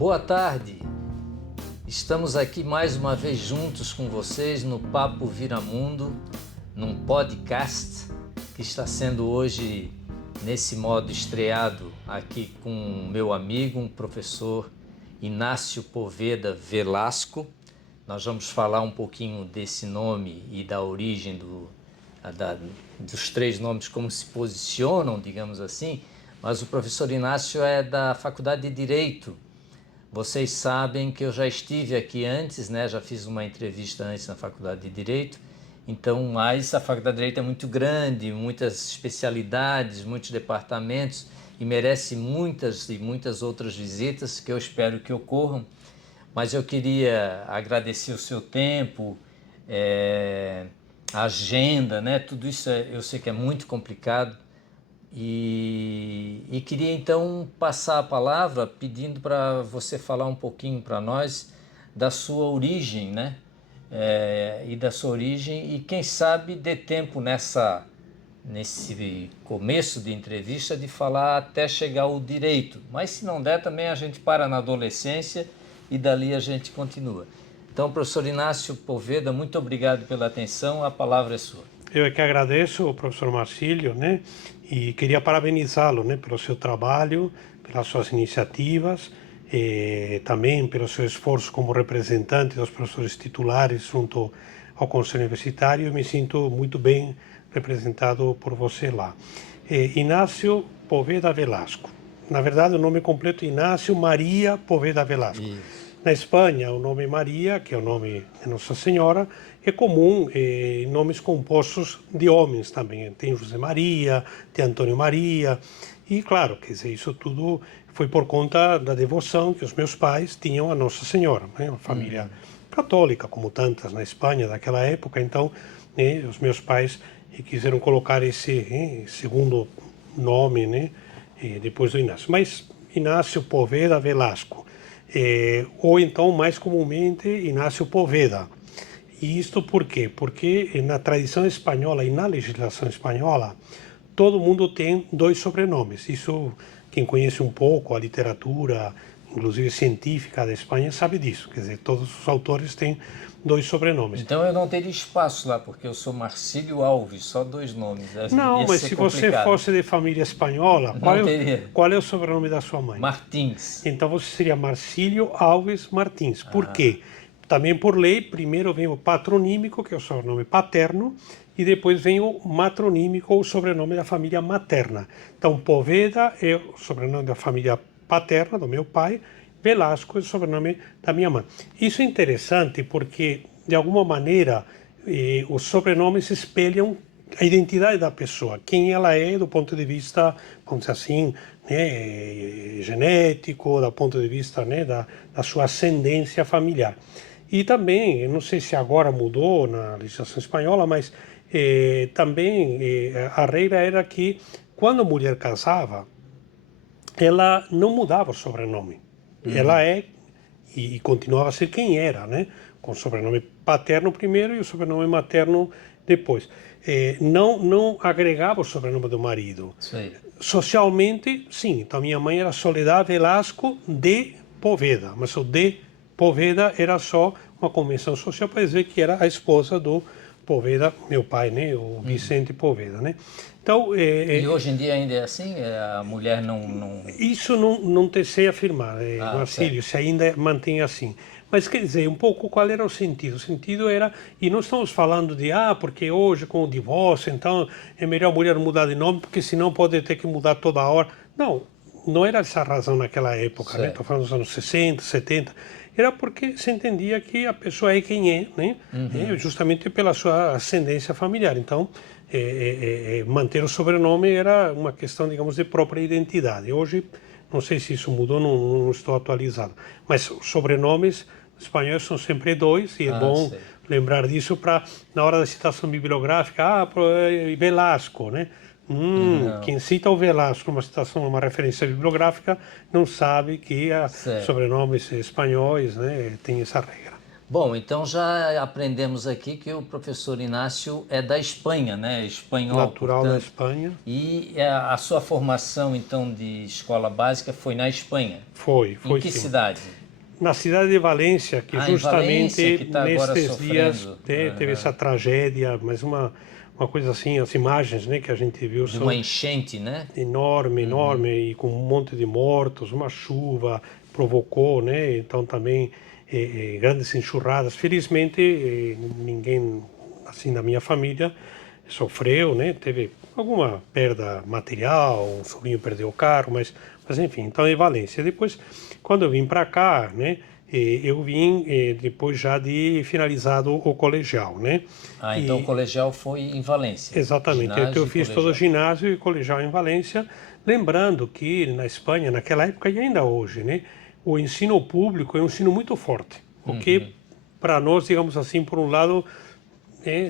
Boa tarde, estamos aqui mais uma vez juntos com vocês no Papo Viramundo, num podcast que está sendo hoje nesse modo estreado aqui com meu amigo, um professor Inácio Poveda Velasco. Nós vamos falar um pouquinho desse nome e da origem dos três nomes, como se posicionam, digamos assim, mas o professor Inácio é da Faculdade de Direito. Vocês sabem que eu já estive aqui antes, né? Já fiz uma entrevista antes na Faculdade de Direito, então, mas a Faculdade de Direito é muito grande, muitas especialidades, muitos departamentos e merece muitas e muitas outras visitas que eu espero que ocorram. Mas eu queria agradecer o seu tempo, a agenda, né? Tudo isso eu sei que é muito complicado. E queria então passar a palavra pedindo para você falar um pouquinho para nós da sua origem, né? E da sua origem e quem sabe dê tempo nesse começo de entrevista de falar até chegar ao direito. Mas se não der também a gente para na adolescência e dali a gente continua. Então, professor Inácio Poveda, muito obrigado pela atenção, a palavra é sua. Eu é que agradeço ao professor Marcílio, né? E queria parabenizá-lo, né, pelo seu trabalho, pelas suas iniciativas, também pelo seu esforço como representante dos professores titulares junto ao Conselho Universitário. Eu me sinto muito bem representado por você lá. Inácio Poveda Velasco. Na verdade, o nome completo é Inácio Maria Poveda Velasco. Isso. Na Espanha, o nome Maria, que é o nome de Nossa Senhora, é comum em nomes compostos de homens também. Tem José Maria, tem Antônio Maria. E, claro, quer dizer, isso tudo foi por conta da devoção que os meus pais tinham a Nossa Senhora, né? Uma família católica, como tantas na Espanha daquela época. Então, né, os meus pais quiseram colocar esse segundo nome, né, depois do Inácio. Mas Inácio Poveda Velasco. Ou então, mais comumente, Inácio Poveda. E isto por quê? Porque na tradição espanhola e na legislação espanhola, todo mundo tem dois sobrenomes. Isso, quem conhece um pouco a literatura, inclusive científica da Espanha, sabe disso. Quer dizer, todos os autores têm dois sobrenomes. Então eu não teria espaço lá, porque eu sou Marcílio Alves, só dois nomes. Não, mas se você fosse de família espanhola, qual é o sobrenome da sua mãe? Martins. Então você seria Marcílio Alves Martins. Por quê? Também por lei, primeiro vem o patronímico, que é o sobrenome paterno, e depois vem o matronímico, o sobrenome da família materna. Então, Poveda é o sobrenome da família paterna, do meu pai, Velasco é o sobrenome da minha mãe. Isso é interessante porque, de alguma maneira, os sobrenomes espelham a identidade da pessoa, quem ela é do ponto de vista, vamos dizer assim, né, genético, do ponto de vista, né, da sua ascendência familiar. E também, eu não sei se agora mudou na legislação espanhola, mas também a regra era que quando a mulher casava, ela não mudava o sobrenome. Ela é e continuava a ser quem era, né? Com o sobrenome paterno primeiro e o sobrenome materno depois. Não agregava o sobrenome do marido. Sim. Socialmente, sim. Então, minha mãe era Soledad Velasco de Poveda, mas o de Poveda era só uma convenção social para dizer que era a esposa do Poveda, meu pai, né? O Vicente Poveda, né? Então, e hoje em dia ainda é assim? A mulher não... Isso não te sei afirmar, Marcílio, se ainda mantém assim. Mas quer dizer, um pouco qual era o sentido? O sentido era, e não estamos falando de, porque hoje com o divórcio, então é melhor a mulher mudar de nome, porque senão pode ter que mudar toda hora. Não era essa a razão naquela época, né? Estou falando dos anos 60, 70. Era porque se entendia que a pessoa é quem é, né? Justamente pela sua ascendência familiar. Então, manter o sobrenome era uma questão, digamos, de própria identidade. Hoje, não sei se isso mudou, não estou atualizado. Mas os sobrenomes espanhóis são sempre dois, e é bom lembrar disso para, na hora da citação bibliográfica, Velasco, né? Quem cita o Velasco numa citação, numa referência bibliográfica, não sabe que sobrenomes espanhóis, né, tem essa regra. Bom, então já aprendemos aqui que o professor Inácio é da Espanha, né? Espanhol, Natural da portanto. Espanha. E a sua formação, então, de escola básica foi na Espanha? Foi Em que sim. cidade? Na cidade de Valência, que Ah, em Valência, justamente que está agora nestes dias sofrendo teve essa tragédia, mas uma coisa assim, as imagens, né, que a gente viu de uma são enchente, né? enorme, enorme, e com um monte de mortos, uma chuva provocou, né, então também grandes enxurradas. Felizmente, ninguém assim da minha família sofreu, né, teve alguma perda material, um sobrinho perdeu o carro, mas enfim, então é Valência. Depois, quando eu vim para cá, né, eu vim depois já de finalizado o colegial, né? Ah, então o E colegial foi em Valência. exatamente, então eu Ginásio e fiz todo o colegial. ginásio e colegial em Valência, lembrando que na Espanha, naquela época e ainda hoje, né, o ensino público é um ensino muito forte, o que para nós, digamos assim, por um lado,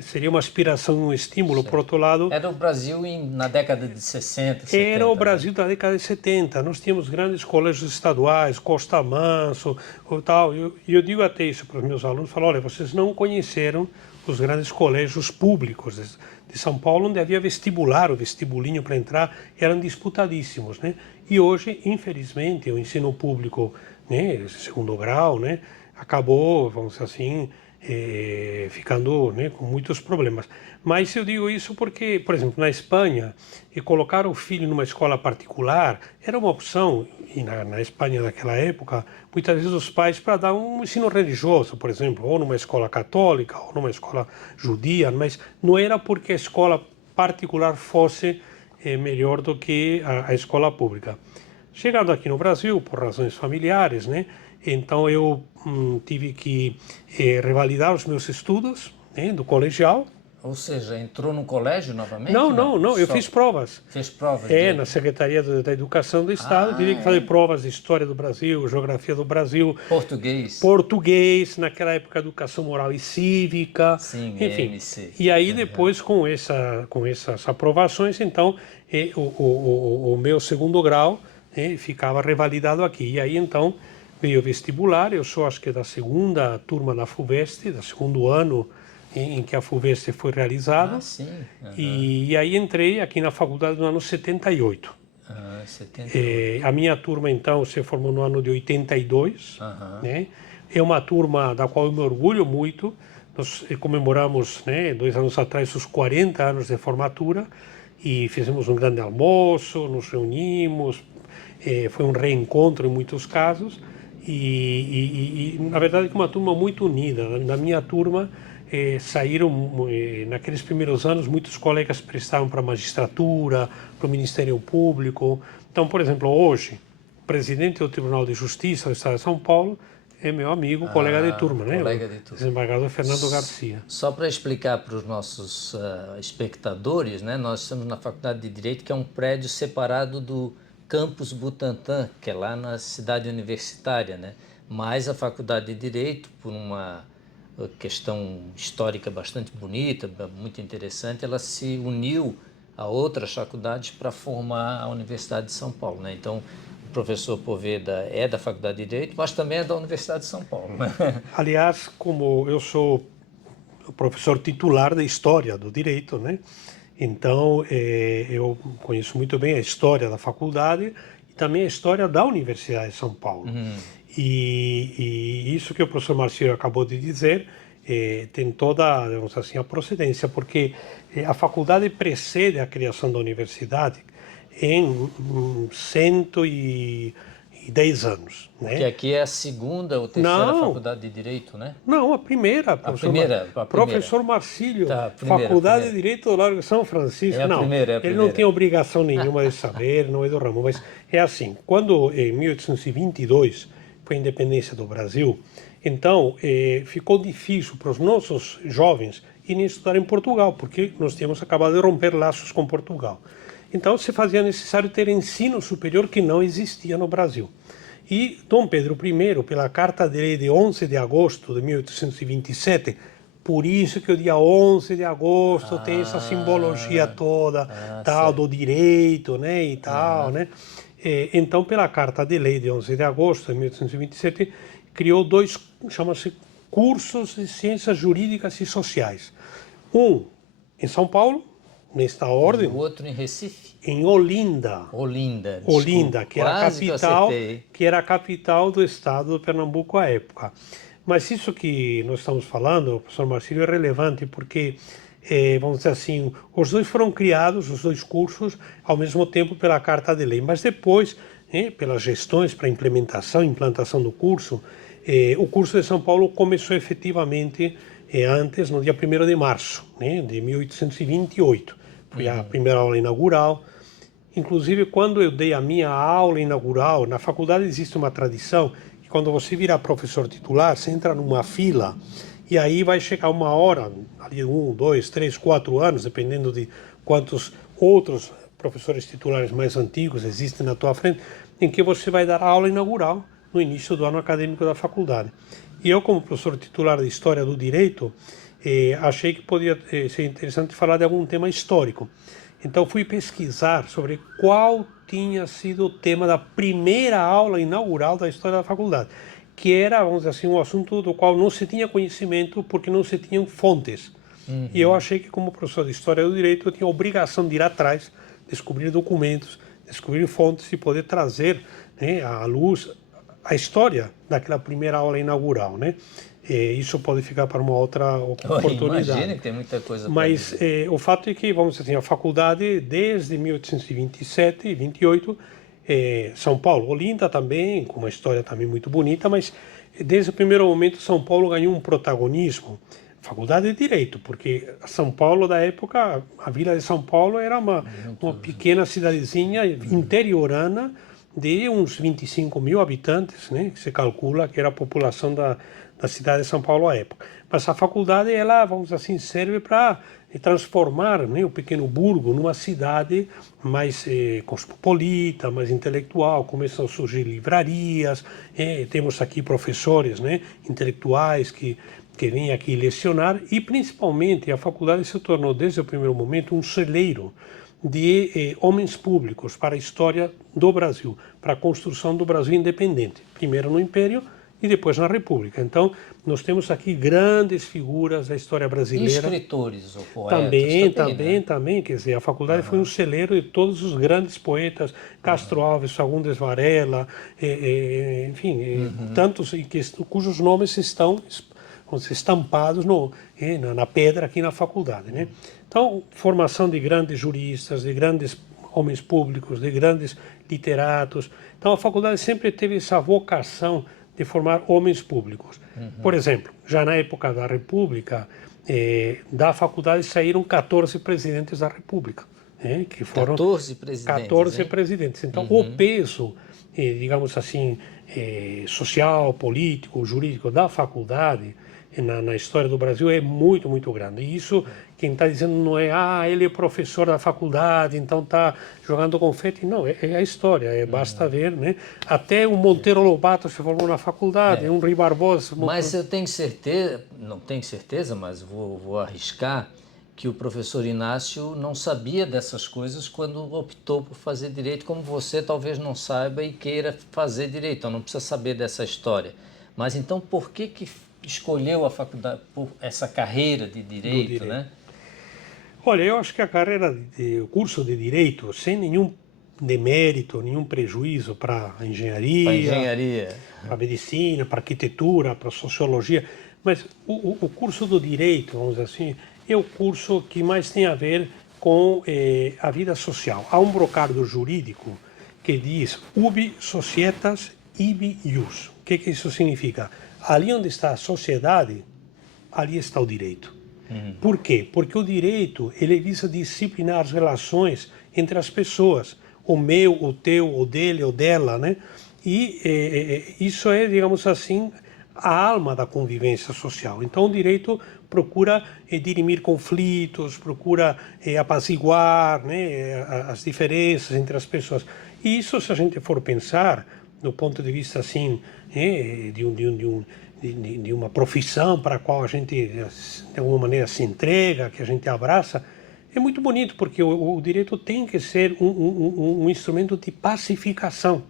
seria uma aspiração, um estímulo, por Certo. outro lado, Era o Brasil na década de 60, era o 70, né? Brasil da década de 70. Nós tínhamos grandes colégios estaduais, Costa Manso, ou tal. E eu digo até isso para os meus alunos, falo, olha, vocês não conheceram os grandes colégios públicos de São Paulo, onde havia vestibular, o vestibulinho para entrar, eram disputadíssimos, né? E hoje, infelizmente, o ensino público, né, segundo grau, né, acabou, vamos dizer assim, ficando, né, com muitos problemas. Mas eu digo isso porque, por exemplo, na Espanha, colocar o filho numa escola particular era uma opção, e na Espanha naquela época, muitas vezes os pais para dar um ensino religioso, por exemplo, ou numa escola católica, ou numa escola judia, mas não era porque a escola particular fosse melhor do que a escola pública. Chegando aqui no Brasil, por razões familiares, né? Então eu tive que revalidar os meus estudos, né, do colegial. Ou seja, entrou no colégio novamente? Não, Não. não, não, eu Só fiz provas. fez provas de. Na Secretaria da Educação do Estado, tive Ah, que fazer é. provas de História do Brasil, Geografia do Brasil, Português. português, naquela época Educação Moral e Cívica, Sim, enfim. EMC. E aí depois com essas aprovações, então o meu segundo grau ficava revalidado aqui. E aí então veio o vestibular, eu sou acho que da segunda turma da FUVEST, do segundo ano em que a FUVEST foi realizada. Ah, sim. E aí entrei aqui na faculdade no ano 78. 78. A minha turma, então, se formou no ano de 82, Aham. né? É uma turma da qual eu me orgulho muito. Nós comemoramos, né, 2 anos atrás, os 40 anos de formatura e fizemos um grande almoço, nos reunimos, foi um reencontro em muitos casos e na verdade, é uma turma muito unida. Na minha turma, saíram, naqueles primeiros anos, muitos colegas prestavam para a magistratura, para o Ministério Público. Então, por exemplo, hoje, o presidente do Tribunal de Justiça do Estado de São Paulo é meu amigo, colega de turma, né? Colega O de turma. desembargador Fernando Garcia. Só para explicar para os nossos espectadores, né, nós estamos na Faculdade de Direito, que é um prédio separado do Campus Butantã, que é lá na cidade universitária, né? Mas a Faculdade de Direito, por uma questão histórica bastante bonita, muito interessante, ela se uniu a outras faculdades para formar a Universidade de São Paulo, né? Então, o professor Poveda é da Faculdade de Direito, mas também é da Universidade de São Paulo, né? Aliás, como eu sou professor titular de História do Direito, né? Então, eu conheço muito bem a história da faculdade e também a história da Universidade de São Paulo. E isso que o professor Marcílio acabou de dizer tem toda, digamos assim, a procedência, porque a faculdade precede a criação da universidade em 110 anos, Porque né? aqui é a segunda ou terceira Não, faculdade de Direito, né? não, a primeira, A primeira. professor Marcílio, Tá, a Faculdade primeira. de Direito do Largo de São Francisco. É a Não, primeira, é a ele não primeira. tem obrigação nenhuma de saber, não é do ramo, mas é assim, quando em 1822 foi a independência do Brasil, então ficou difícil para os nossos jovens irem estudar em Portugal, porque nós tínhamos acabado de romper laços com Portugal. Então se fazia necessário ter ensino superior que não existia no Brasil. E Dom Pedro I, pela Carta de Lei de 11 de agosto de 1827, por isso que o dia 11 de agosto tem essa simbologia toda, tal, Certo. do direito, né, e tal, né? Então, pela Carta de Lei de 11 de agosto de 1827, criou dois, chama-se cursos de ciências jurídicas e sociais. Um em São Paulo, nesta ordem. O outro em Recife? Em Olinda. Olinda, desculpa. Olinda, que era a capital, que era a capital do estado de Pernambuco à época. Mas isso que nós estamos falando, professor Marcílio, é relevante porque, vamos dizer assim, os dois foram criados, os dois cursos, ao mesmo tempo pela Carta de Lei, mas depois, pelas gestões para implantação do curso, o curso de São Paulo começou efetivamente antes, no dia 1º de março, de 1828. Foi a primeira aula inaugural. Inclusive, quando eu dei a minha aula inaugural, na faculdade existe uma tradição que quando você virar professor titular, você entra numa fila e aí vai chegar uma hora, ali 1, 2, 3, 4 anos, dependendo de quantos outros professores titulares mais antigos existem na tua frente, em que você vai dar a aula inaugural no início do ano acadêmico da faculdade. E eu, como professor titular de História do Direito, achei que podia ser interessante falar de algum tema histórico. Então fui pesquisar sobre qual tinha sido o tema da primeira aula inaugural da história da faculdade, que era, vamos dizer assim, um assunto do qual não se tinha conhecimento porque não se tinham fontes. E eu achei que, como professor de História do Direito, eu tinha a obrigação de ir atrás, descobrir documentos, descobrir fontes e poder trazer à luz a história daquela primeira aula inaugural, isso pode ficar para uma outra oportunidade. Imagina que tem muita coisa para Mas o fato é que, vamos dizer assim, a faculdade, desde 1827 e 28, São Paulo, Olinda também, com uma história também muito bonita, mas desde o primeiro momento São Paulo ganhou um protagonismo. Faculdade de Direito, porque São Paulo da época, a Vila de São Paulo era uma pequena cidadezinha interiorana de uns 25 mil habitantes, que se calcula que era a população da cidade de São Paulo à época. Mas a faculdade, ela, vamos dizer assim, serve para transformar o pequeno burgo numa cidade mais cosmopolita, mais intelectual. Começam a surgir livrarias, temos aqui professores intelectuais que vêm aqui lecionar, e principalmente a faculdade se tornou, desde o primeiro momento, um celeiro de homens públicos para a história do Brasil, para a construção do Brasil independente, primeiro no Império e depois na República. Então, nós temos aqui grandes figuras da história brasileira. Escritores ou poetas também, quer dizer, a faculdade foi um celeiro de todos os grandes poetas, Castro Alves, Fagundes Varela, enfim, tantos cujos nomes estão estampados na pedra aqui na faculdade, Então, formação de grandes juristas, de grandes homens públicos, de grandes literatos. Então, a faculdade sempre teve essa vocação de formar homens públicos. Por exemplo, já na época da República, da faculdade saíram 14 presidentes da República, que foram 14 presidentes. 14 presidentes. Então, o peso, digamos assim, social, político, jurídico da faculdade na história do Brasil é muito, muito grande. E isso, quem está dizendo não é, ele é professor da faculdade, então está jogando confete. Não, é a história, basta ver, Até o Monteiro Lobato se formou na faculdade, um Rui Barbosa... Mas eu tenho certeza, não tenho certeza, mas vou arriscar, que o professor Inácio não sabia dessas coisas quando optou por fazer direito, como você talvez não saiba e queira fazer direito, então não precisa saber dessa história. Mas então por que escolheu a faculdade, por essa carreira de direito, Olha, eu acho que o curso de Direito, sem nenhum demérito, nenhum prejuízo para a engenharia, para a medicina, para a arquitetura, para a sociologia, mas o curso do Direito, vamos dizer assim, é o curso que mais tem a ver com a vida social. Há um brocado jurídico que diz ubi societas ibi ius. O que isso significa? Ali onde está a sociedade, ali está o direito. Por quê? Porque o direito, ele visa disciplinar as relações entre as pessoas, o meu, o teu, o dele, o dela, E isso é, digamos assim, a alma da convivência social. Então, o direito procura dirimir conflitos, procura apaziguar as diferenças entre as pessoas. E isso, se a gente for pensar, do ponto de vista assim, de uma profissão para a qual a gente, de alguma maneira, se entrega, que a gente abraça, é muito bonito, porque o direito tem que ser um instrumento de pacificação.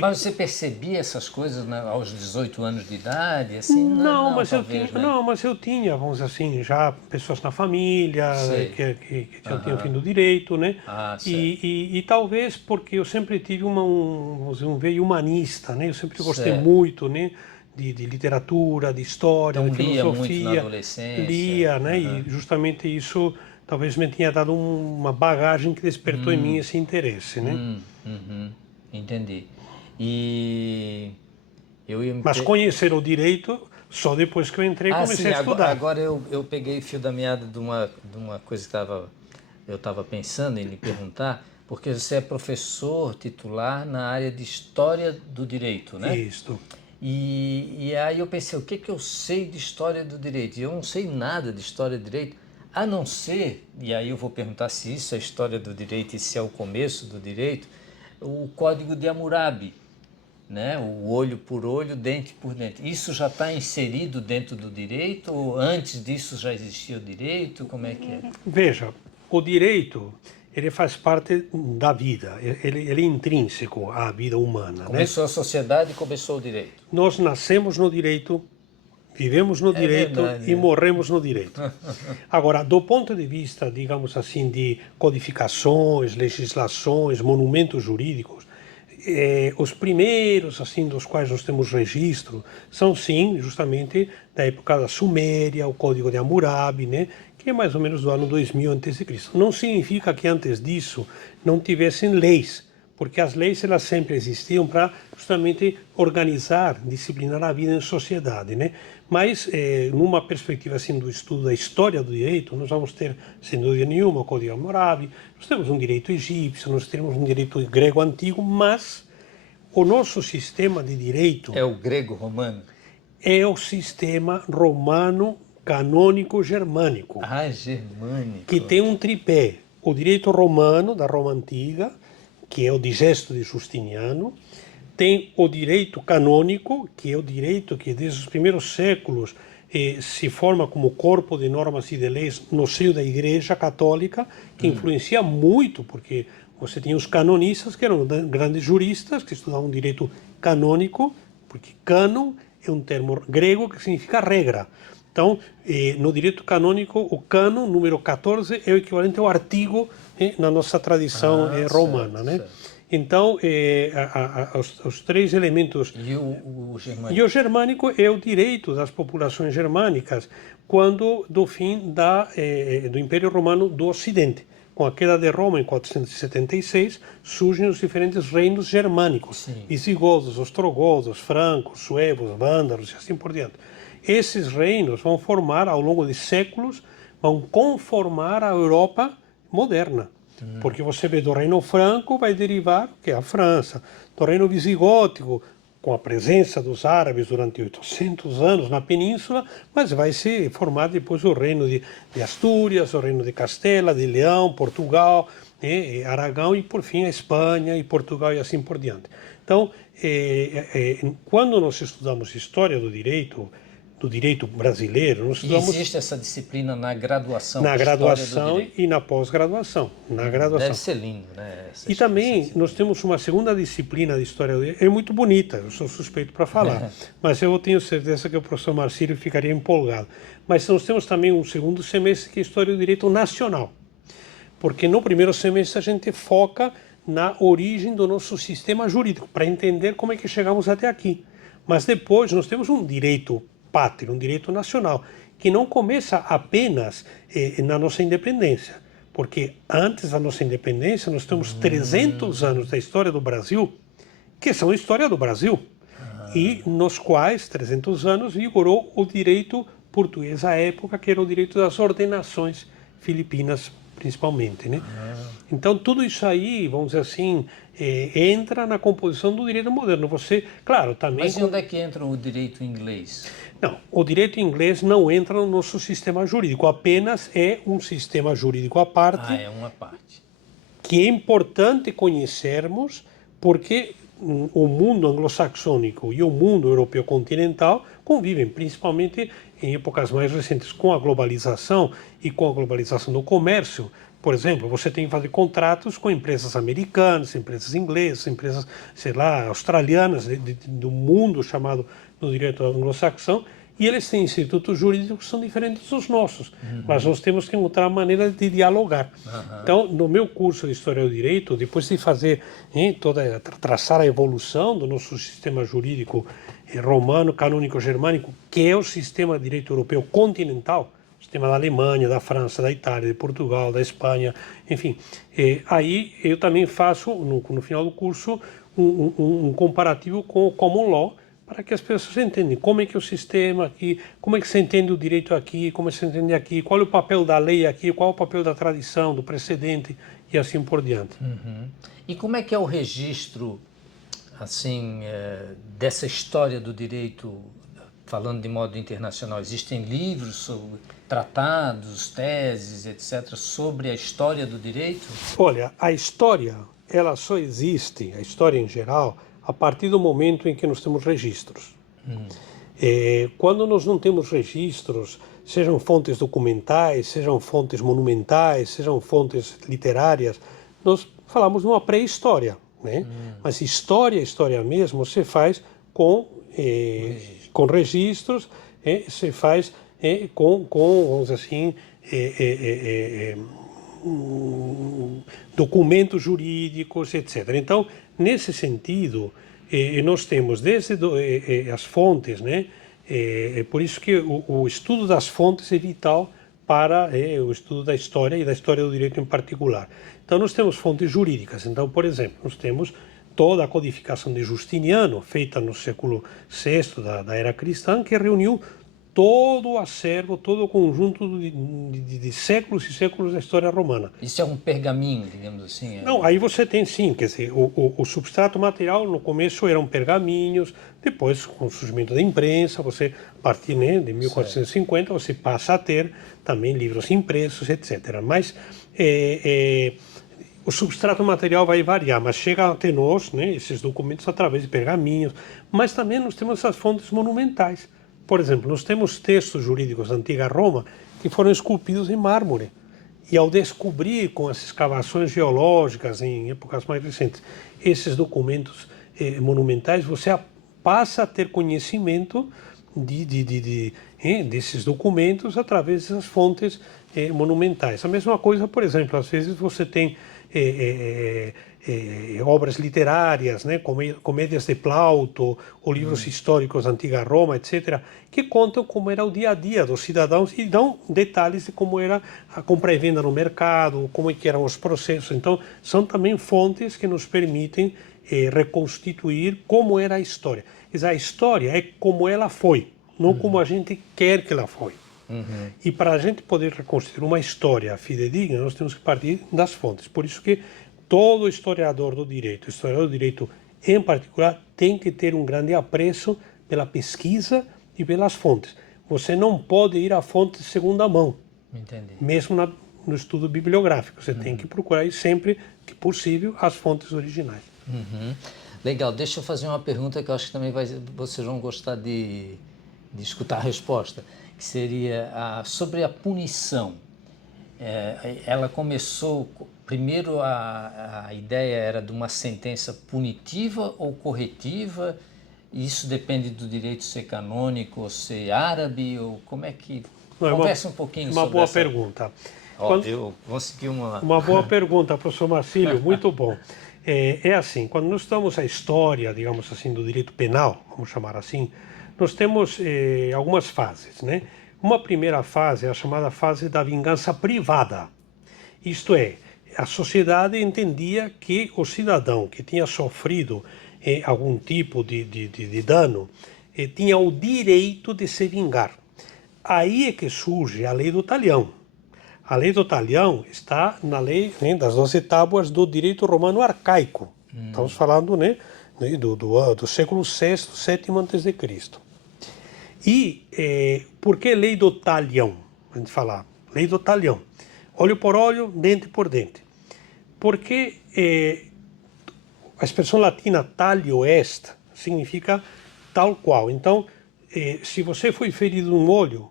Mas você percebia essas coisas, né, aos 18 anos de idade? Assim, Não, mas talvez, né? não, mas eu tinha, vamos dizer assim, já pessoas na família Sei. que já tinham vindo direito, né? Ah, certo. E talvez porque eu sempre tive vamos dizer, um veio humanista, né? Eu sempre gostei Certo. muito, né? De literatura, de história, Então de lia muito na filosofia, adolescência. lia, né? E justamente isso talvez me tenha dado uma bagagem que despertou em mim esse interesse, né? Entendi. E eu ia me Mas conhecer o direito só depois que eu entrei e comecei sim, a estudar. agora eu peguei o fio da meada de uma coisa que eu estava pensando em lhe perguntar, porque você é professor titular na área de História do Direito, né? Isto. E aí eu pensei, o que que eu sei de História do Direito? E eu não sei nada de História do Direito, a não ser, e aí eu vou perguntar se isso é História do Direito e se é o começo do Direito, o Código de Hammurabi, né? O olho por olho, dente por dente. Isso já está inserido dentro do direito ou antes disso já existia o direito? Como é que é? Veja, o direito, ele faz parte da vida, ele é intrínseco à vida humana, né? Começou a sociedade e começou o direito. Nós nascemos no direito, vivemos no É direito verdade, e né? morremos no direito. Agora, do ponto de vista, digamos assim, de codificações, legislações, monumentos jurídicos, os primeiros, assim, dos quais nós temos registro, são sim, justamente da época da Suméria, o Código de Hammurabi, né, que é mais ou menos do ano 2000 a.C. Não significa que antes disso não tivessem leis, porque as leis elas sempre existiam para justamente organizar, disciplinar a vida em sociedade, né? Mas numa perspectiva assim do estudo da história do direito, nós vamos ter, sem dúvida nenhuma, o Código de Hammurabi, nós temos um direito egípcio, nós temos um direito grego antigo, mas o nosso sistema de direito É o grego romano? é o sistema romano canônico germânico, Ah, germânico. que tem um tripé, o direito romano da Roma antiga, que é o digesto de Justiniano, tem o direito canônico, que é o direito que desde os primeiros séculos se forma como corpo de normas e de leis no seio da Igreja Católica, que influencia muito, porque você tinha os canonistas, que eram grandes juristas, que estudavam direito canônico, porque cânon é um termo grego que significa regra. Então, no direito canônico, o cânon, número 14, é o equivalente ao artigo na nossa tradição romana, certo, né? certo. Então, os três elementos. E o germânico? E o germânico é o direito das populações germânicas quando do fim do Império Romano do Ocidente. Com a queda de Roma em 476, surgem os diferentes reinos germânicos. Sim. Visigodos, ostrogodos, francos, suevos, vândalos e assim por diante. Esses reinos vão formar, ao longo de séculos, vão conformar a Europa moderna. Porque você vê do reino franco vai derivar, que é a França, do reino visigótico, com a presença dos árabes durante 800 anos na península, mas vai se formar depois o reino de Astúrias, o reino de Castela, de Leão, Portugal, Aragão e por fim a Espanha e Portugal e assim por diante. Então, quando nós estudamos história do direito brasileiro, nós estudamos existe essa disciplina na graduação? na graduação e na pós-graduação. Na graduação. Deve ser lindo, né? E também nós temos uma segunda disciplina de história do direito, é muito bonita, eu sou suspeito para falar, mas eu tenho certeza que o professor Marcílio ficaria empolgado. Mas nós temos também um segundo semestre que é História do Direito Nacional, porque no primeiro semestre a gente foca na origem do nosso sistema jurídico, para entender como é que chegamos até aqui. Mas depois nós temos um direito pátrio, um direito nacional, que não começa apenas na nossa independência, porque antes da nossa independência nós temos 300 anos da história do Brasil, que são a história do Brasil, e nos quais, 300 anos, vigorou o direito português à época, que era o direito das ordenações filipinas, principalmente, né? Então, tudo isso aí, vamos dizer assim, entra na composição do direito moderno. Você, claro, também... Mas e onde é que entra o direito inglês? Não, o direito inglês não entra no nosso sistema jurídico, apenas é um sistema jurídico à parte. É uma parte. Que é importante conhecermos, porque o mundo anglo-saxônico e o mundo europeu continental convivem, principalmente em épocas mais recentes, com a globalização e com a globalização do comércio, Por exemplo, você tem que fazer contratos com empresas americanas, empresas inglesas, empresas, sei lá, australianas, do mundo chamado no direito anglo-saxão, e eles têm institutos jurídicos que são diferentes dos nossos, mas nós temos que encontrar maneira de dialogar. Então, no meu curso de História do Direito, depois de fazer traçar a evolução do nosso sistema jurídico romano, canônico, germânico, que é o sistema de direito europeu continental, o sistema da Alemanha, da França, da Itália, de Portugal, da Espanha, enfim. Aí eu também faço, no final do curso, um comparativo com o Common Law, para que as pessoas entendam como é que é o sistema aqui, como é que se entende o direito aqui, como é que se entende aqui, qual é o papel da lei aqui, qual é o papel da tradição, do precedente e assim por diante. E como é que é o registro, assim, dessa história do direito, falando de modo internacional? Existem livros sobre tratados, teses, etc., sobre a história do direito? Olha, a história, ela só existe, a história em geral, a partir do momento em que nós temos registros. Quando nós não temos registros, sejam fontes documentais, sejam fontes monumentais, sejam fontes literárias, nós falamos de uma pré-história, né? Mas história mesmo, se faz com registros, se faz com, vamos dizer assim, documentos jurídicos, etc. Então, nesse sentido, nós temos desde as fontes, né? Por isso que o estudo das fontes é vital para o estudo da história e da história do direito em particular. Então, nós temos fontes jurídicas. Então, por exemplo, nós temos toda a codificação de Justiniano, feita no século VI da era cristã, que reuniu todo o acervo, todo o conjunto de séculos e séculos da história romana. Isso é um pergaminho, digamos assim? Não, aí você tem sim, quer dizer, o substrato material no começo eram pergaminhos, depois com o surgimento da imprensa, você, a partir de 1450, você passa a ter também livros impressos, etc. Mas o substrato material vai variar, mas chega até nós, né, esses documentos através de pergaminhos, mas também nós temos essas fontes monumentais. Por exemplo, nós temos textos jurídicos da antiga Roma que foram esculpidos em mármore. E ao descobrir com as escavações geológicas em épocas mais recentes esses documentos monumentais, você passa a ter conhecimento desses documentos através dessas fontes monumentais. A mesma coisa, por exemplo, às vezes você tem obras literárias, né, comédias de Plauto, ou livros históricos da antiga Roma, etc., que contam como era o dia a dia dos cidadãos e dão detalhes de como era a compra e venda no mercado, como é que eram os processos. Então, são também fontes que nos permitem reconstituir como era a história. Quer dizer, a história é como ela foi, não como a gente quer que ela foi. E para a gente poder reconstruir uma história fidedigna, nós temos que partir das fontes. Por isso que todo historiador do direito em particular, tem que ter um grande apreço pela pesquisa e pelas fontes. Você não pode ir a fontes de segunda mão, mesmo no estudo bibliográfico. Você tem que procurar ir sempre que possível as fontes originais. Legal, deixa eu fazer uma pergunta que eu acho que também vocês vão gostar de escutar a resposta, que seria sobre a punição. Ela começou, primeiro a ideia era de uma sentença punitiva ou corretiva, e isso depende do direito ser canônico ou ser árabe, ou como é que... Conversa um pouquinho sobre boa pergunta. Eu consegui uma boa pergunta, professor Marcílio, muito bom. É assim, quando nós estamos a história, digamos assim, do direito penal, vamos chamar assim, nós temos algumas fases, né? Uma primeira fase é a chamada fase da vingança privada. Isto é, a sociedade entendia que o cidadão que tinha sofrido algum tipo de dano tinha o direito de se vingar. Aí é que surge a lei do Talhão. A lei do Talhão está na lei das 12 tábuas do direito romano arcaico. Estamos falando do século VI, VII a.C. E por que lei do Talhão? A gente fala, lei do Talhão. Olho por olho, dente por dente. Porque a expressão latina talio est significa tal qual. Então, se você foi ferido no olho,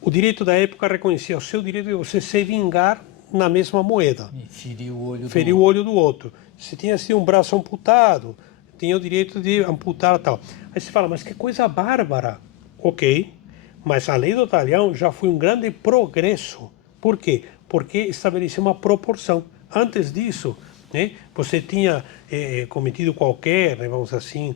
o direito da época reconhecia o seu direito de você se vingar na mesma moeda. E ferir o olho Ferir o olho do outro. Se tinha sido um braço amputado, tinha o direito de amputar tal. Aí você fala, mas que coisa bárbara. Ok, mas a lei do talhão já foi um grande progresso. Por quê? Porque estabeleceu uma proporção. Antes disso, né, você tinha cometido qualquer, né, vamos dizer assim,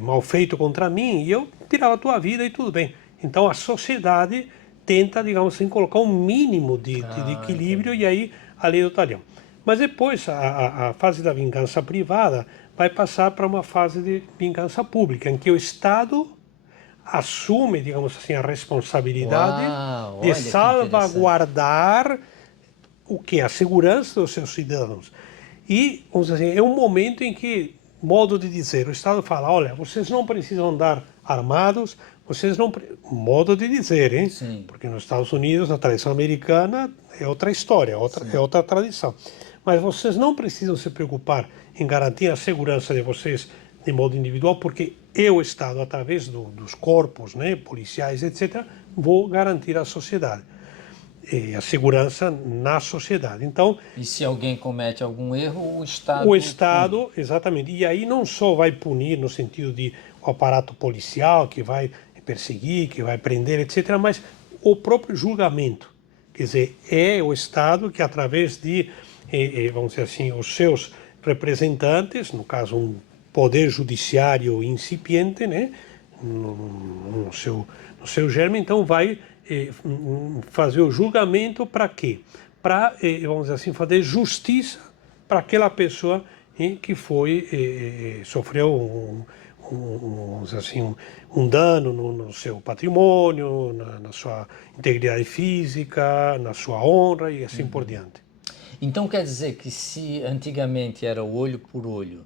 mal feito contra mim, e eu tirava a tua vida e tudo bem. Então a sociedade tenta, digamos assim, colocar um mínimo de equilíbrio, entendi. e aí a lei do talhão. Mas depois a fase da vingança privada vai passar para uma fase de vingança pública, em que o Estado assume, digamos assim, a responsabilidade Uau, de olha que interessante. salvaguardar o que? A segurança dos seus cidadãos. E, vamos dizer assim, é um momento em que, modo de dizer, o Estado fala, olha, vocês não precisam andar armados, vocês não... Modo de dizer, hein? Sim, Porque nos Estados Unidos, na tradição americana, é outra história, é sim. outra tradição. Mas vocês não precisam se preocupar em garantir a segurança de vocês de modo individual, porque eu, Estado, através dos corpos, né, policiais, etc., vou garantir a sociedade, a segurança na sociedade. Então, E se alguém comete algum erro, o o Estado pune. Estado, exatamente, e aí não só vai punir no sentido de o aparato policial, que vai perseguir, que vai prender, etc., mas o próprio julgamento. Quer dizer, é o Estado que, através de, vamos dizer assim, os seus representantes, no caso um poder judiciário incipiente, né, no seu germe, então vai fazer o julgamento para quê? Para, vamos dizer assim, fazer justiça para aquela pessoa que foi sofreu assim, um dano no seu patrimônio, na sua integridade física, na sua honra e assim por diante. Então quer dizer que se antigamente era o olho por olho,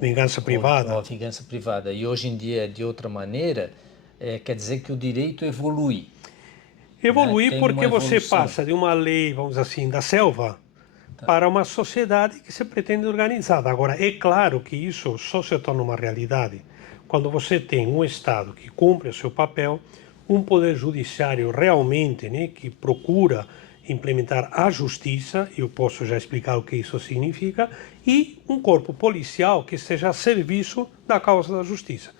Vingança ou a privada. vingança privada, e hoje em dia é de outra maneira, quer dizer que o direito evolui, né? Evoluir Tem uma porque você evolução. passa de uma lei, vamos dizer assim, da selva para uma sociedade que se pretende organizada. Agora, é claro que isso só se torna uma realidade quando você tem um Estado que cumpre o seu papel, um poder judiciário realmente, né, que procura implementar a justiça, e eu posso já explicar o que isso significa, e um corpo policial que esteja a serviço da causa da justiça.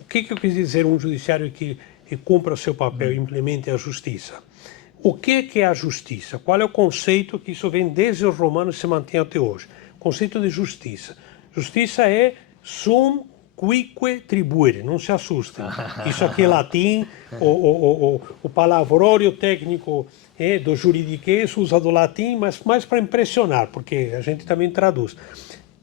O que eu quis dizer um judiciário que cumpra o seu papel e implemente a justiça? O que é a justiça? Qual é o conceito que isso vem desde os romanos e se mantém até hoje? Conceito de justiça. Justiça é sum quique tribuere, não se assustem. Isso aqui é latim, o palavrório técnico do juridiquês usa do latim, mas mais para impressionar, porque a gente também traduz.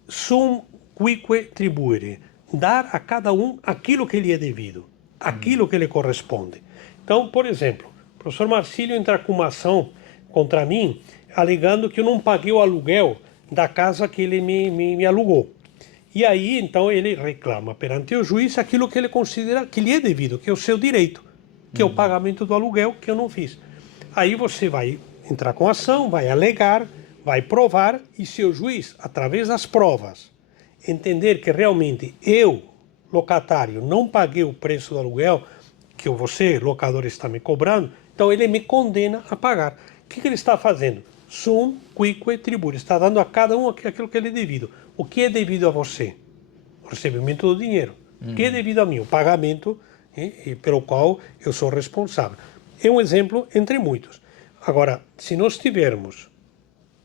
Sum quique tribuere, dar a cada um aquilo que lhe é devido, aquilo que lhe corresponde. Então, por exemplo, o professor Marcílio entra com uma ação contra mim, alegando que eu não paguei o aluguel da casa que ele me alugou. E aí, então, ele reclama perante o juiz aquilo que ele considera que lhe é devido, que é o seu direito, que é o pagamento do aluguel que eu não fiz. Aí você vai entrar com ação, vai alegar, vai provar, e se o juiz, através das provas, entender que realmente eu, locatário, não paguei o preço do aluguel que você, locador, está me cobrando, então ele me condena a pagar. O que ele está fazendo? Sum quique tribuere, está dando a cada um aquilo que lhe é devido. O que é devido a você? O recebimento do dinheiro. O que é devido a mim? O pagamento pelo qual eu sou responsável. É um exemplo entre muitos. Agora, se nós tivermos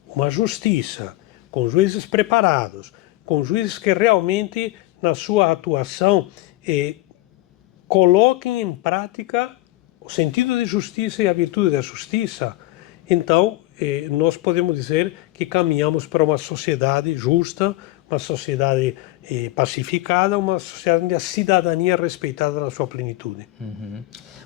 uma justiça com juízes preparados, com juízes que realmente, na sua atuação, coloquem em prática o sentido de justiça e a virtude da justiça, então nós podemos dizer que caminhamos para uma sociedade justa, uma sociedade pacificada, uma sociedade onde a cidadania é respeitada na sua plenitude.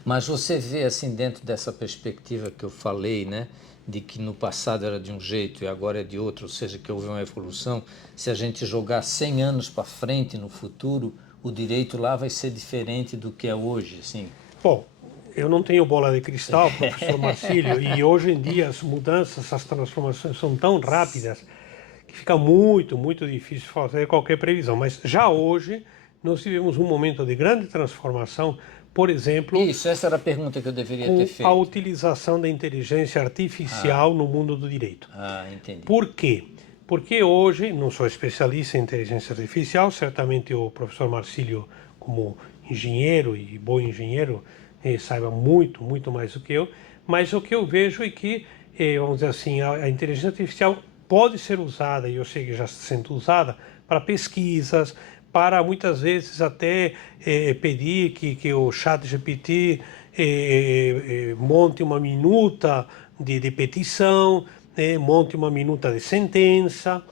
Mas você vê assim dentro dessa perspectiva que eu falei, né, de que no passado era de um jeito e agora é de outro, ou seja, que houve uma evolução, se a gente jogar 100 anos para frente no futuro, o direito lá vai ser diferente do que é hoje, assim. Bom, eu não tenho bola de cristal, professor Marcílio, e hoje em dia as mudanças, as transformações são tão rápidas que fica muito difícil fazer qualquer previsão. Mas já hoje nós vivemos um momento de grande transformação por exemplo, Isso, essa era a pergunta que eu deveria ter com feito. a utilização da inteligência artificial no mundo do direito. Entendi. Por quê? Porque hoje, não sou especialista em inteligência artificial, certamente o professor Marcílio, como engenheiro e bom engenheiro, saiba muito, muito mais do que eu, mas o que eu vejo é que, vamos dizer assim, a inteligência artificial pode ser usada, e eu sei que já está sendo usada, para pesquisas, para muitas vezes até pedir que o ChatGPT monte uma minuta de petição, monte uma minuta de sentença.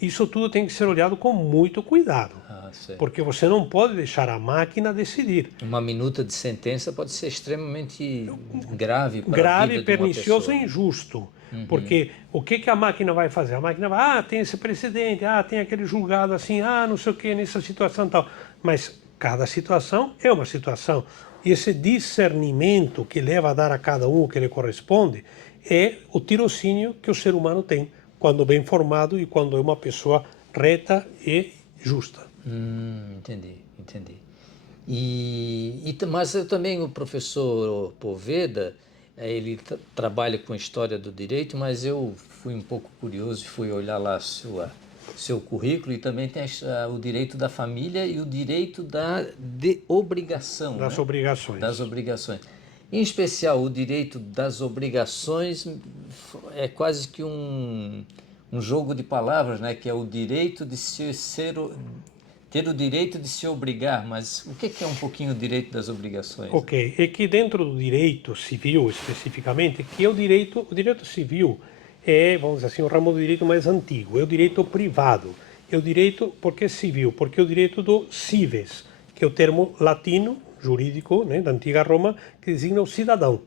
Isso tudo tem que ser olhado com muito cuidado, Certo. porque você não pode deixar a máquina decidir. Uma minuta de sentença pode ser extremamente grave para a vida de uma pernicioso pessoa, e injusto. Porque o que a máquina vai fazer? A máquina vai, tem esse precedente, tem aquele julgado assim, não sei o que, nessa situação e tal. Mas cada situação é uma situação. E esse discernimento que leva a dar a cada um o que lhe corresponde é o tirocínio que o ser humano tem, quando bem formado e quando é uma pessoa reta e justa. Entendi. Mas eu também, o professor Poveda, ele trabalha com história do direito, mas eu fui um pouco curioso e fui olhar lá seu currículo, e também tem o direito da família e o direito de obrigação. Das obrigações. Das obrigações. Em especial, o direito das obrigações é quase que um jogo de palavras, né? Que é o direito de ter o direito de se obrigar, mas o que é um pouquinho o direito das obrigações? Ok, é que dentro do direito civil, especificamente, que é o direito civil é, vamos dizer assim, o ramo do direito mais antigo, é o direito privado, é o direito, porque é civil, porque é o direito do cives, que é o termo latino, jurídico, né, da antiga Roma, que designa o cidadão.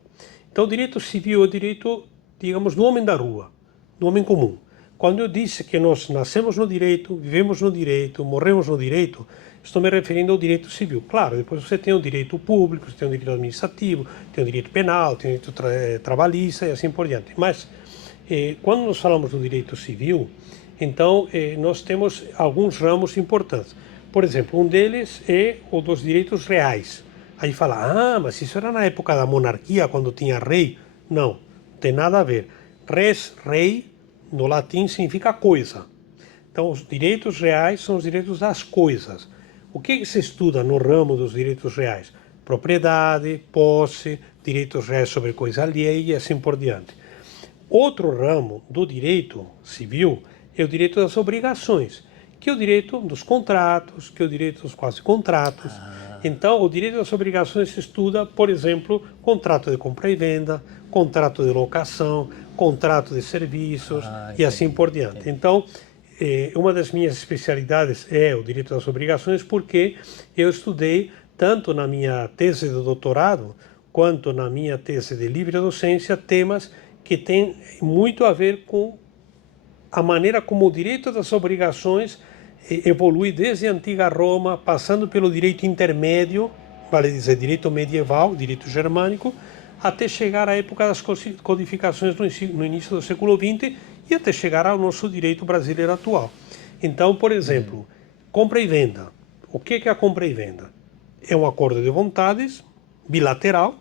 Então, o direito civil é o direito, digamos, do homem da rua, do homem comum. Quando eu disse que nós nascemos no direito, vivemos no direito, morremos no direito, estou me referindo ao direito civil. Claro, depois você tem o direito público, você tem o direito administrativo, tem o direito penal, tem o direito trabalhista e assim por diante. Mas, quando nós falamos do direito civil, então nós temos alguns ramos importantes. Por exemplo, um deles é o dos direitos reais. Aí fala, mas isso era na época da monarquia, quando tinha rei. Não tem nada a ver. Res, rei, no latim significa coisa. Então, os direitos reais são os direitos das coisas. O que se estuda no ramo dos direitos reais? Propriedade, posse, direitos reais sobre coisa alheia e assim por diante. Outro ramo do direito civil é o direito das obrigações, que é o direito dos contratos, que é o direito dos quase-contratos. Então, o direito das obrigações se estuda, por exemplo, contrato de compra e venda, contrato de locação, contrato de serviços e assim por diante. Então, uma das minhas especialidades é o direito das obrigações, porque eu estudei tanto na minha tese de doutorado quanto na minha tese de livre docência temas que têm muito a ver com a maneira como o direito das obrigações evolui desde a antiga Roma, passando pelo direito intermédio, vale dizer direito medieval, direito germânico, até chegar à época das codificações no início do século XX e até chegar ao nosso direito brasileiro atual. Então, por exemplo, compra e venda. O que é a compra e venda? É um acordo de vontades bilateral,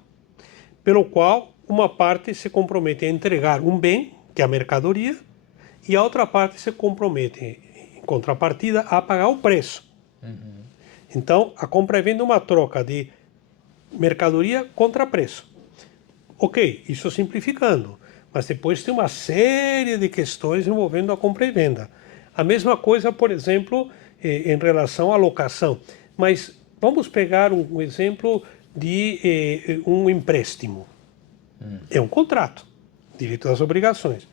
pelo qual uma parte se compromete a entregar um bem, que é a mercadoria, e a outra parte se compromete, em contrapartida, a pagar o preço. Então, a compra e venda é uma troca de mercadoria contra preço. Ok, isso simplificando, mas depois tem uma série de questões envolvendo a compra e venda. A mesma coisa, por exemplo, em relação à locação. Mas vamos pegar um exemplo de um empréstimo. É um contrato, direito das obrigações.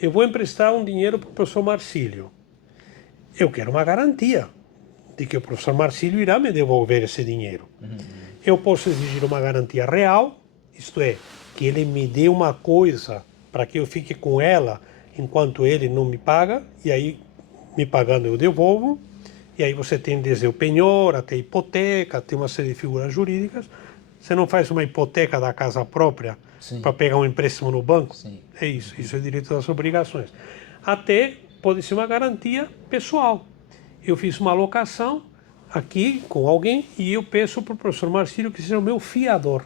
Eu vou emprestar um dinheiro para o professor Marcílio. Eu quero uma garantia de que o professor Marcílio irá me devolver esse dinheiro. Eu posso exigir uma garantia real, isto é, que ele me dê uma coisa para que eu fique com ela enquanto ele não me paga, e aí, me pagando, eu devolvo. E aí você tem desde o penhor até hipoteca, tem uma série de figuras jurídicas. Você não faz uma hipoteca da casa própria para pegar um empréstimo no banco? Sim. É isso é direito das obrigações. Até pode ser uma garantia pessoal. Eu fiz uma locação, aqui com alguém e eu peço para o professor Marcílio que seja o meu fiador.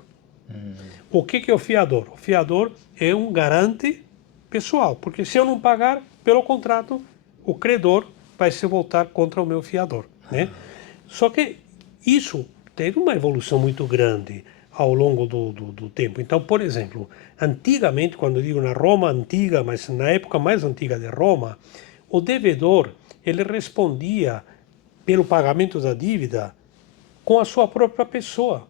O que é o fiador? O fiador é um garante pessoal, porque se eu não pagar, pelo contrato, o credor vai se voltar contra o meu fiador, né? Só que isso teve uma evolução muito grande ao longo do tempo. Então, por exemplo, antigamente, quando eu digo na Roma antiga, mas na época mais antiga de Roma, o devedor, ele respondia pelo pagamento da dívida com a sua própria pessoa.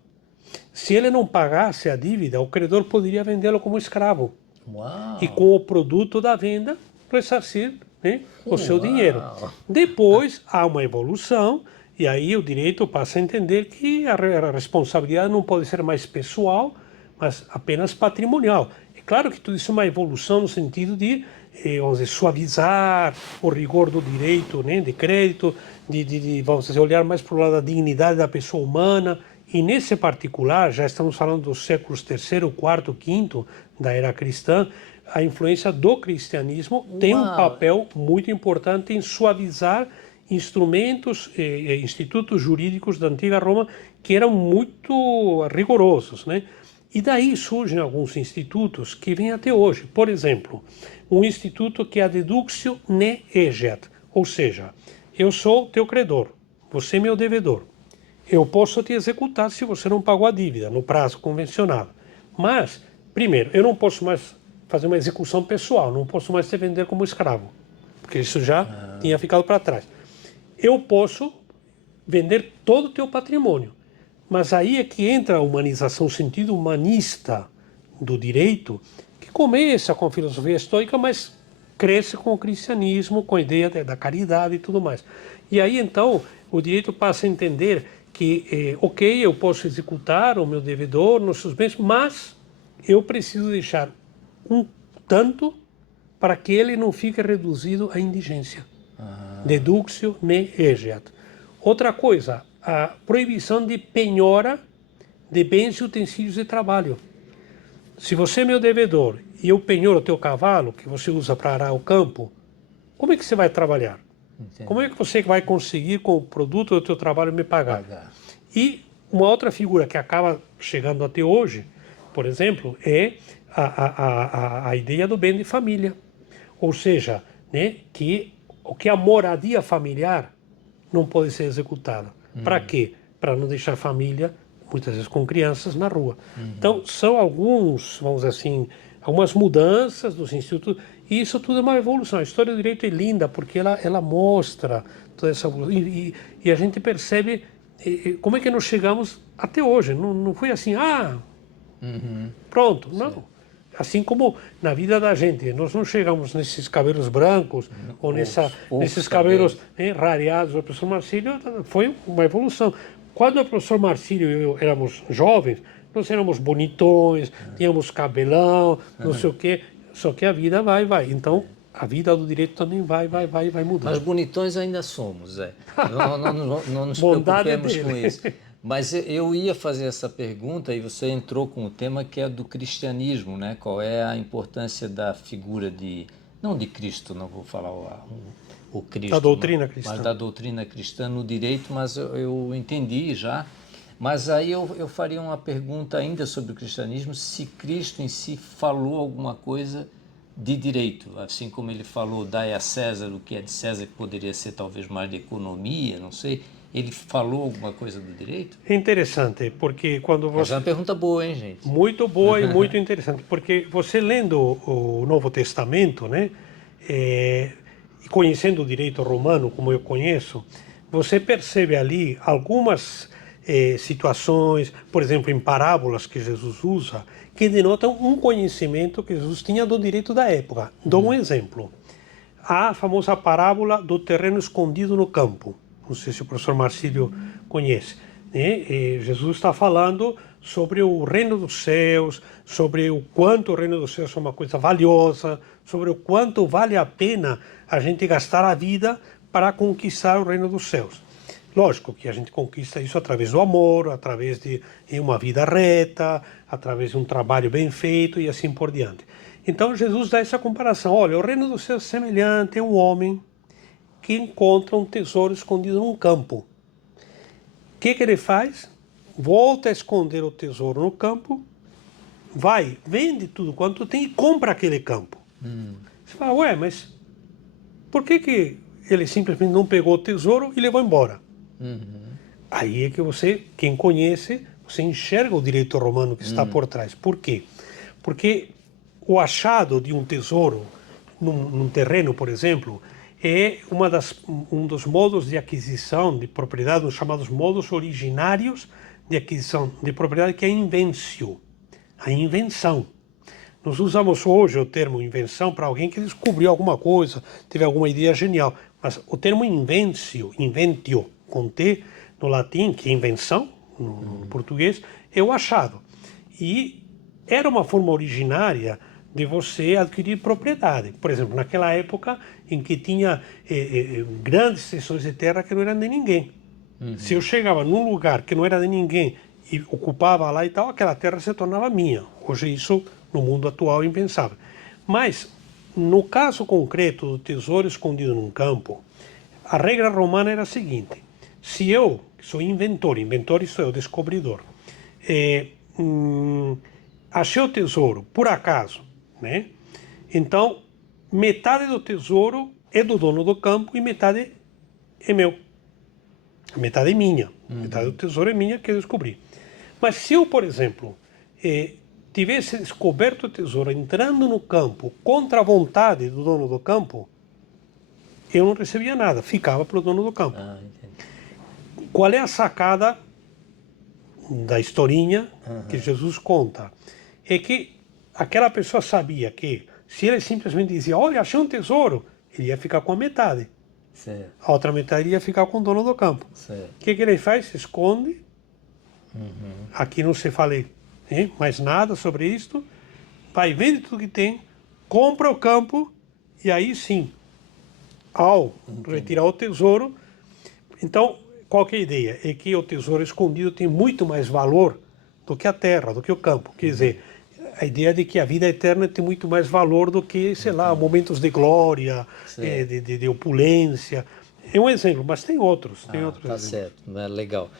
Se ele não pagasse a dívida, o credor poderia vendê-lo como escravo. E Uau! com o produto da venda, ressarcir, né, o seu dinheiro. Depois há uma evolução, e aí o direito passa a entender que a responsabilidade não pode ser mais pessoal, mas apenas patrimonial. É claro que tudo isso é uma evolução no sentido de, vamos dizer, suavizar o rigor do direito, né, de crédito, vamos dizer, olhar mais para o lado da dignidade da pessoa humana. E nesse particular, já estamos falando dos séculos III, IV, V da era cristã, a influência do cristianismo tem um papel muito importante em suavizar instrumentos, institutos jurídicos da antiga Roma que eram muito rigorosos, né? E daí surgem alguns institutos que vêm até hoje. Por exemplo, um instituto que é a deductio ne eget, ou seja, eu sou teu credor, você é meu devedor. Eu posso te executar se você não pagou a dívida no prazo convencionado. Mas, primeiro, eu não posso mais fazer uma execução pessoal, não posso mais te vender como escravo, porque isso já tinha ficado para trás. Eu posso vender todo o teu patrimônio, mas aí é que entra a humanização, o sentido humanista do direito, que começa com a filosofia estoica, mas cresce com o cristianismo, com a ideia da caridade e tudo mais. E aí, então, o direito passa a entender que, ok, eu posso executar o meu devedor nos seus bens, mas eu preciso deixar um tanto para que ele não fique reduzido à indigência. Deductio ne eget. Outra coisa, a proibição de penhora de bens e utensílios de trabalho. Se você é meu devedor e eu penhoro o teu cavalo, que você usa para arar o campo, como é que você vai trabalhar? Entendi. Como é que você vai conseguir, com o produto do teu trabalho, me pagar? E uma outra figura que acaba chegando até hoje, por exemplo, é a ideia do bem de família. Ou seja, né, que a moradia familiar não pode ser executada. Para quê? Para não deixar a família, muitas vezes com crianças, na rua. Então, são alguns, vamos dizer assim, algumas mudanças dos institutos, e isso tudo é uma evolução. A história do direito é linda, porque ela mostra toda essa evolução, e a gente percebe como é que nós chegamos até hoje. Não foi assim, pronto, não. Assim como na vida da gente, nós não chegamos nesses cabelos brancos ou nesses cabelos rareados. O professor Marcílio foi uma evolução. Quando o professor Marcílio e eu éramos jovens, nós éramos bonitões, tínhamos cabelão, não sei o quê, só que a vida vai. Então, a vida do direito também vai mudando. Mas bonitões ainda somos, não nos preocupemos com isso. Mas eu ia fazer essa pergunta e você entrou com o tema que é do cristianismo, né? Qual é a importância da figura não de Cristo, não vou falar o Cristo, da doutrina cristã. Mas da doutrina cristã no direito, mas eu entendi já. Mas aí eu faria uma pergunta ainda sobre o cristianismo, se Cristo em si falou alguma coisa de direito, assim como ele falou, dai a César o que é de César, que poderia ser talvez mais de economia, não sei. Ele falou alguma coisa do direito? É interessante, porque quando você... Essa é uma pergunta boa, hein, gente? Muito boa e muito interessante, porque você lendo o Novo Testamento, né, e conhecendo o direito romano, como eu conheço, você percebe ali algumas situações, por exemplo, em parábolas que Jesus usa, que denotam um conhecimento que Jesus tinha do direito da época. Dou um exemplo. A famosa parábola do terreno escondido no campo. Não sei se o professor Marcílio conhece. Jesus está falando sobre o reino dos céus, sobre o quanto o reino dos céus é uma coisa valiosa, sobre o quanto vale a pena a gente gastar a vida para conquistar o reino dos céus. Lógico que a gente conquista isso através do amor, através de uma vida reta, através de um trabalho bem feito e assim por diante. Então Jesus dá essa comparação. Olha, o reino dos céus é semelhante a um homem que encontra um tesouro escondido num campo. que ele faz? Volta a esconder o tesouro no campo, vai, vende tudo quanto tem e compra aquele campo. Você fala, ué, mas por que ele simplesmente não pegou o tesouro e levou embora? Aí é que você, quem conhece, você enxerga o direito romano que está por trás. Por quê? Porque o achado de um tesouro num terreno, por exemplo, é um dos modos de aquisição de propriedade, os chamados modos originários de aquisição de propriedade, que é a invencio, a invenção. Nós usamos hoje o termo invenção para alguém que descobriu alguma coisa, teve alguma ideia genial, mas o termo inventio, inventio, com T, no latim, que é invenção, no português, é o achado. E era uma forma originária de você adquirir propriedade. Por exemplo, naquela época em que tinha grandes seções de terra que não eram de ninguém. Se eu chegava num lugar que não era de ninguém e ocupava lá e tal, aquela terra se tornava minha. Hoje isso, no mundo atual, é impensável. Mas, no caso concreto do tesouro escondido num campo, a regra romana era a seguinte: se eu, que sou inventor isto é, o descobridor, achei o tesouro, por acaso, né? Então, metade do tesouro é do dono do campo e metade é meu. A metade é minha. Metade do tesouro é minha, que eu descobri. Mas se eu, por exemplo, tivesse descoberto o tesouro entrando no campo contra a vontade do dono do campo, eu não recebia nada, ficava para o dono do campo. Qual é a sacada da historinha que Jesus conta? É que aquela pessoa sabia que se ele simplesmente dizia, olha, achei um tesouro, ele ia ficar com a metade. Certo. A outra metade ia ficar com o dono do campo. Certo. O que ele faz? Se esconde. Aqui não se fala mais nada sobre isto. Vai, vende tudo que tem, compra o campo e aí sim, ao retirar o tesouro. Então, qual que é a ideia? É que o tesouro escondido tem muito mais valor do que a terra, do que o campo. Quer dizer, a ideia de que a vida eterna tem muito mais valor do que, sei lá, momentos de glória, de opulência. É um exemplo, mas tem outros. Tem outros tá exemplos. certo, né? Legal.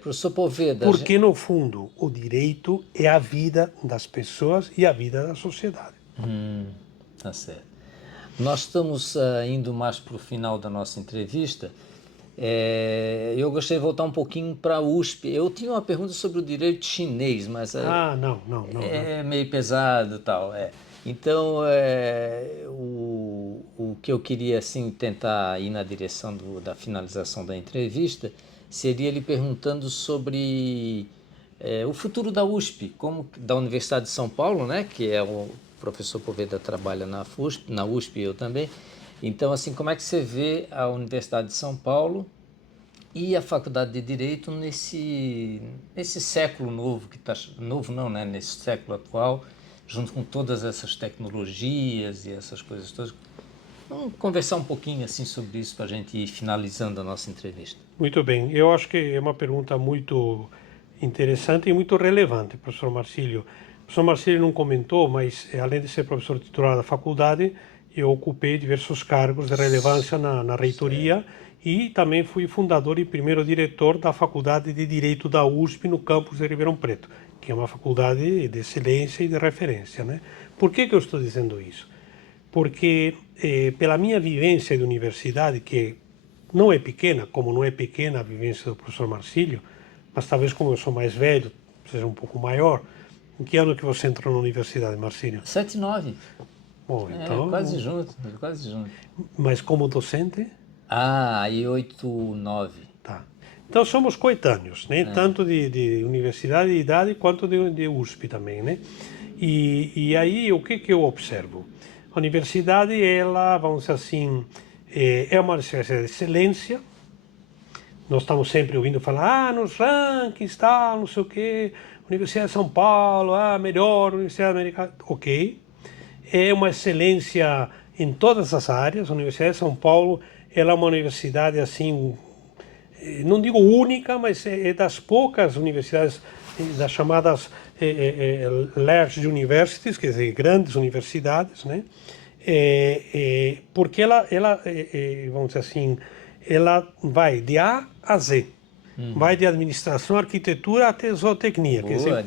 Professor Poveda... Porque, no fundo, o direito é a vida das pessoas e a vida da sociedade. Tá certo. Nós estamos indo mais para o final da nossa entrevista. Eu gostaria de voltar um pouquinho para a USP. Eu tinha uma pergunta sobre o direito chinês, mas Não. meio pesado e tal. Então, o que eu queria assim, tentar ir na direção da finalização da entrevista seria lhe perguntando sobre o futuro da USP, da Universidade de São Paulo, né, que é o professor Poveda trabalha na USP, eu também. Então, assim, como é que você vê a Universidade de São Paulo e a Faculdade de Direito nesse século novo, novo não, né? Nesse século atual, junto com todas essas tecnologias e essas coisas todas? Vamos conversar um pouquinho assim sobre isso para a gente ir finalizando a nossa entrevista. Muito bem. Eu acho que é uma pergunta muito interessante e muito relevante, professor Marcílio. O professor Marcílio não comentou, mas além de ser professor titular da faculdade, eu ocupei diversos cargos de relevância na reitoria e também fui fundador e primeiro diretor da Faculdade de Direito da USP no campus de Ribeirão Preto, que é uma faculdade de excelência e de referência, né? Por que eu estou dizendo isso? Porque pela minha vivência de universidade, que não é pequena, como não é pequena a vivência do professor Marcílio, mas talvez como eu sou mais velho, seja um pouco maior. Em que ano que você entrou na universidade, Marcílio? 79. Bom, então... Quase junto. Mas como docente? Aí 89. Tá. Então somos coetâneos, né? Tanto de universidade de idade quanto de USP também, né? E aí o que eu observo? A universidade, ela, vamos dizer assim, é uma universidade de excelência. Nós estamos sempre ouvindo falar, nos rankings, tal, não sei o quê, Universidade de São Paulo, melhor Universidade Americana. Ok. É uma excelência em todas as áreas. A Universidade de São Paulo, ela é uma universidade, assim, não digo única, mas é das poucas universidades, das chamadas large universities, quer dizer, grandes universidades, né? Porque ela vamos dizer assim, ela vai de A a Z. vai de administração, arquitetura até zootecnia. Boa, Quer dizer,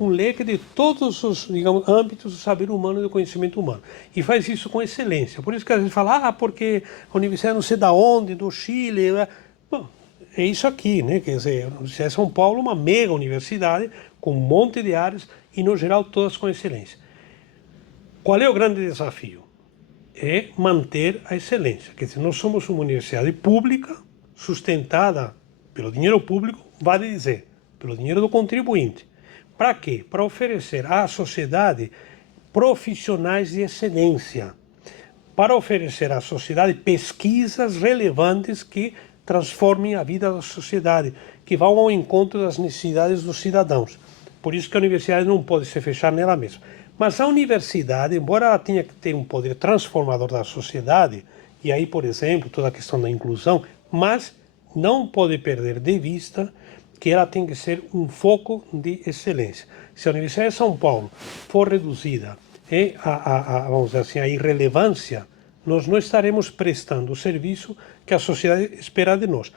um leque de todos os, digamos, âmbitos do saber humano e do conhecimento humano. E faz isso com excelência. Por isso que a gente fala, porque a universidade não sei da onde, do Chile. Bom, é isso aqui, né? Quer dizer, a Universidade de São Paulo é uma mega universidade com um monte de áreas e, no geral, todas com excelência. Qual é o grande desafio? É manter a excelência. Quer dizer, nós somos uma universidade pública, sustentada pelo dinheiro público, vale dizer, pelo dinheiro do contribuinte. Para quê? Para oferecer à sociedade profissionais de excelência, para oferecer à sociedade pesquisas relevantes que transformem a vida da sociedade, que vão ao encontro das necessidades dos cidadãos. Por isso que a universidade não pode se fechar nela mesma. Mas a universidade, embora ela tenha que ter um poder transformador da sociedade, e aí, por exemplo, toda a questão da inclusão, mas não pode perder de vista que ela tem que ser um foco de excelência. Se a Universidade de São Paulo for reduzida vamos dizer assim, a irrelevância, nós não estaremos prestando o serviço que a sociedade espera de nós.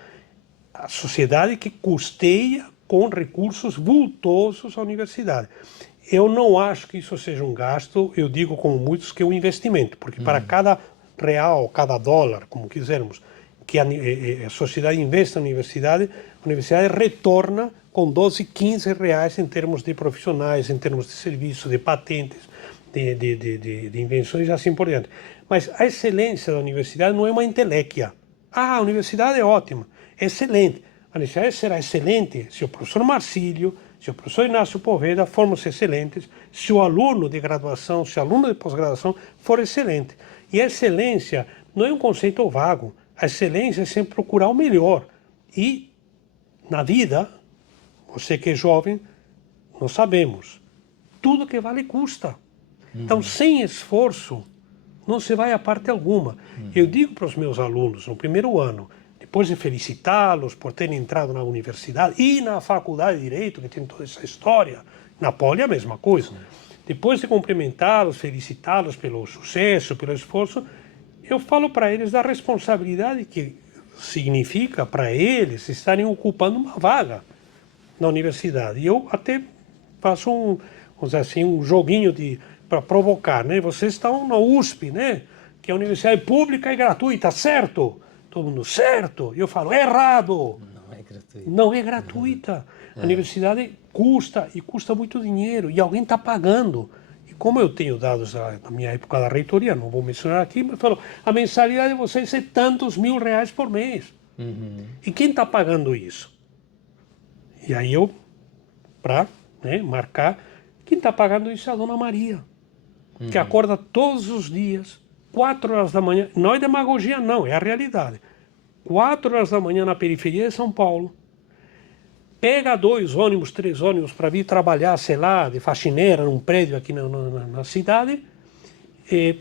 A sociedade que custeia com recursos vultosos a universidade. Eu não acho que isso seja um gasto, eu digo como muitos que é um investimento, porque para cada real, cada dólar, como quisermos, que a sociedade investe na universidade, a universidade retorna com 12, 15 reais em termos de profissionais, em termos de serviços, de patentes, de invenções e assim por diante. Mas a excelência da universidade não é uma inteléquia. A universidade é ótima, é excelente. A universidade será excelente se o professor Marcílio, se o professor Inácio Poveda formam excelentes, se o aluno de graduação, se o aluno de pós-graduação for excelente. E a excelência não é um conceito vago. A excelência é sempre procurar o melhor. E, na vida, você que é jovem, nós sabemos, tudo que vale custa. Então, sem esforço, não se vai a parte alguma. Eu digo para os meus alunos, no primeiro ano, depois de felicitá-los por terem entrado na universidade e na faculdade de Direito, que tem toda essa história, na Poli é a mesma coisa. Depois de cumprimentá-los, felicitá-los pelo sucesso, pelo esforço, eu falo para eles da responsabilidade que significa para eles estarem ocupando uma vaga na universidade. E eu até faço vamos dizer assim, um joguinho para provocar, né? Vocês estão na USP, né? Que é a universidade pública e gratuita, certo? Todo mundo, certo? E eu falo, errado! Não é gratuita. Não é gratuita. A universidade custa, e custa muito dinheiro, e alguém está pagando. E como eu tenho dados na minha época da reitoria, não vou mencionar aqui, mas falou, a mensalidade de vocês é tantos mil reais por mês. E quem está pagando isso? E aí eu, para marcar, quem está pagando isso é a Dona Maria, que acorda todos os dias, 4 horas da manhã, não é demagogia não, é a realidade. 4 horas da manhã na periferia de São Paulo, pega 2 ônibus, 3 ônibus para vir trabalhar, sei lá, de faxineira num prédio aqui na cidade,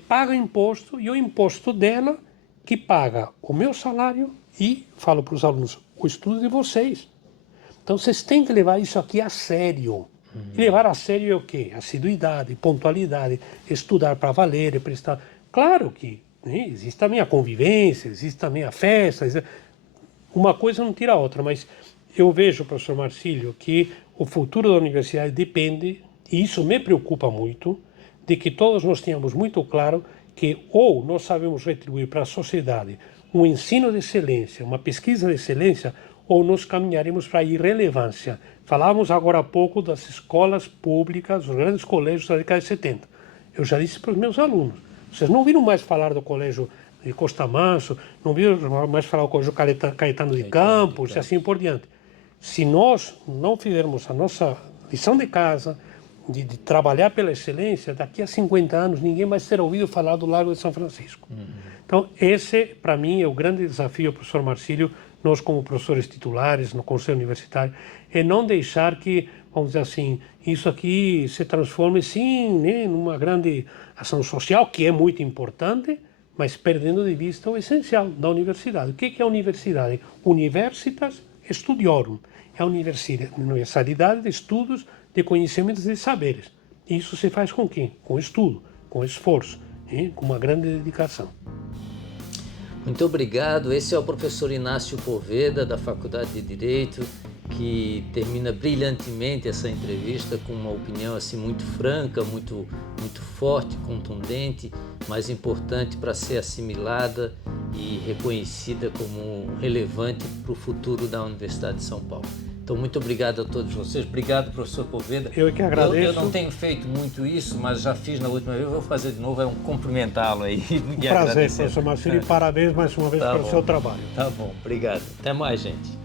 paga imposto, e o imposto dela que paga o meu salário e, falo para os alunos, o estudo de vocês. Então vocês têm que levar isso aqui a sério. E levar a sério é o quê? Assiduidade, pontualidade, estudar para valer, prestar... Claro que existe também a convivência, existe também a festa, uma coisa não tira a outra, mas eu vejo, professor Marcílio, que o futuro da universidade depende, e isso me preocupa muito, de que todos nós tenhamos muito claro que ou nós sabemos retribuir para a sociedade um ensino de excelência, uma pesquisa de excelência, ou nós caminharemos para a irrelevância. Falávamos agora há pouco das escolas públicas, dos grandes colégios da década de 70. Eu já disse para os meus alunos, vocês não ouviram mais falar do colégio de Costa Manso, não ouviram mais falar do colégio Caetano de Campos, e assim por diante. Se nós não fizermos a nossa lição de casa, de trabalhar pela excelência, daqui a 50 anos ninguém mais terá ouvido falar do Largo de São Francisco. Então, esse, para mim, é o grande desafio, professor Marcílio, nós como professores titulares no Conselho Universitário, é não deixar que, vamos dizer assim, isso aqui se transforme, sim, numa grande ação social, que é muito importante, mas perdendo de vista o essencial da universidade. O que é a universidade? Universitas Studiorum. É a universalidade de estudos, de conhecimentos e de saberes. Isso se faz com quem? Com estudo, com esforço, com uma grande dedicação. Muito obrigado. Esse é o professor Inácio Poveda, da Faculdade de Direito, que termina brilhantemente essa entrevista com uma opinião assim muito franca, muito forte, contundente, mas importante para ser assimilada e reconhecida como relevante para o futuro da Universidade de São Paulo. Então, muito obrigado a todos vocês. Obrigado, professor Poveda. Eu que agradeço. Eu não tenho feito muito isso, mas já fiz na última vez, vou fazer de novo, cumprimentá-lo aí. Um prazer, professor Marcílio, e parabéns mais uma vez pelo seu trabalho. Tá bom, obrigado. Até mais, gente.